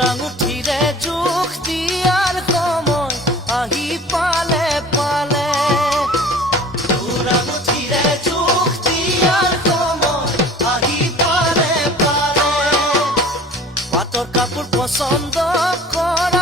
আঙুঠিরে জোখ দিয়ার সময় আহি পালে পালে তোর আঙুঠিরে জোখ দিয়ার সময় আহি পালে পালে পাতর কাপড় পছন্দ করা